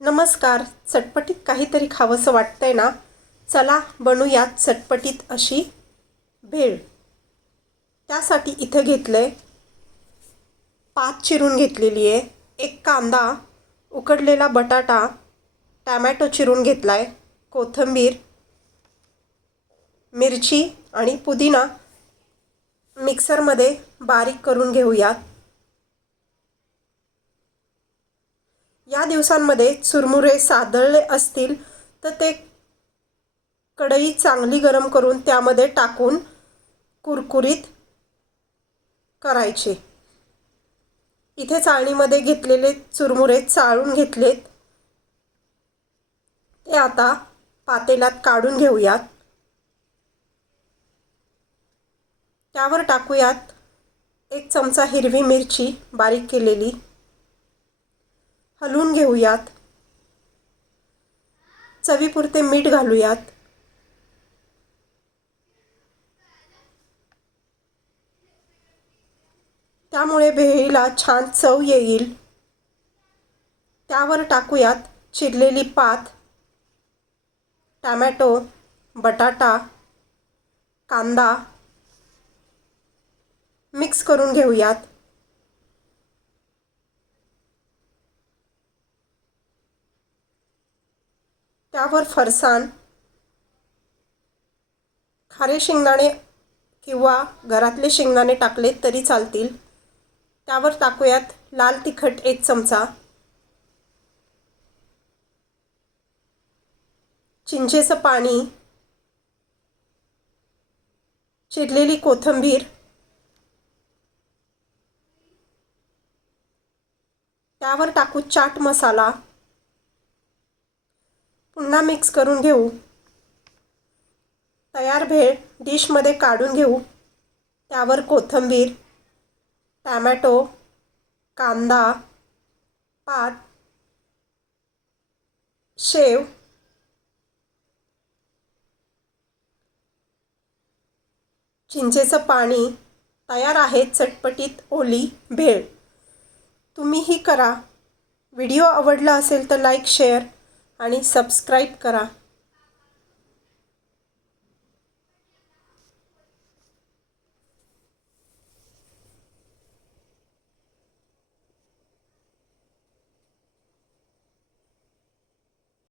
नमस्कार. चटपटीत काहीतरी खावंसं वाटतंय ना? चला बनवूयात चटपटीत अशी भेळ. त्यासाठी इथे घेतलंय पात चिरून घेतलेली आहे, एक कांदा, उकडलेला बटाटा, टोमॅटो चिरून घेतलाय, कोथिंबीर, मिरची आणि पुदिना मिक्सरमध्ये बारीक करून घेऊयात. या दिवसांमध्ये चुरमुरे सादळले असतील तर ते कढई चांगली गरम करून त्यामध्ये टाकून कुरकुरीत करायचे. इथे चाळणीमध्ये घेतलेले चुरमुरे चाळून घेतलेत. ते आता पातेल्यात काढून घेऊयात. त्यावर टाकूयात 1 चमचा हिरवी मिरची बारीक केलेली. हलवून घेऊयात. चवीपुरते मीठ घालूयात. त्यामुळे भेळीला छान चव येईल. त्यावर टाकूयात चिरलेली पात, टोमॅटो, बटाटा, कांदा मिक्स करून घेऊयात. त्यावर फरसाण, खारे शेंगदाणे किंवा घरातले शेंगदाणे टाकले तरी चालतील. त्यावर टाकूयात लाल तिखट 1 चमचा, चिंचेचं पाणी, चिरलेली कोथिंबीर, त्यावर टाकू चाट मसाला. पुन्हा मिक्स करून घेऊ. तयार भेळ डिशमध्ये काढून घेऊ. त्यावर कोथिंबीर, टोमॅटो, कांदा, पात, शेव, चिंचेचं पाणी. तयार आहे चटपटीत ओली भेळ. तुम्हीही करा. व्हिडिओ आवडला असेल तर लाईक, शेअर आणि सबस्क्राईब करा.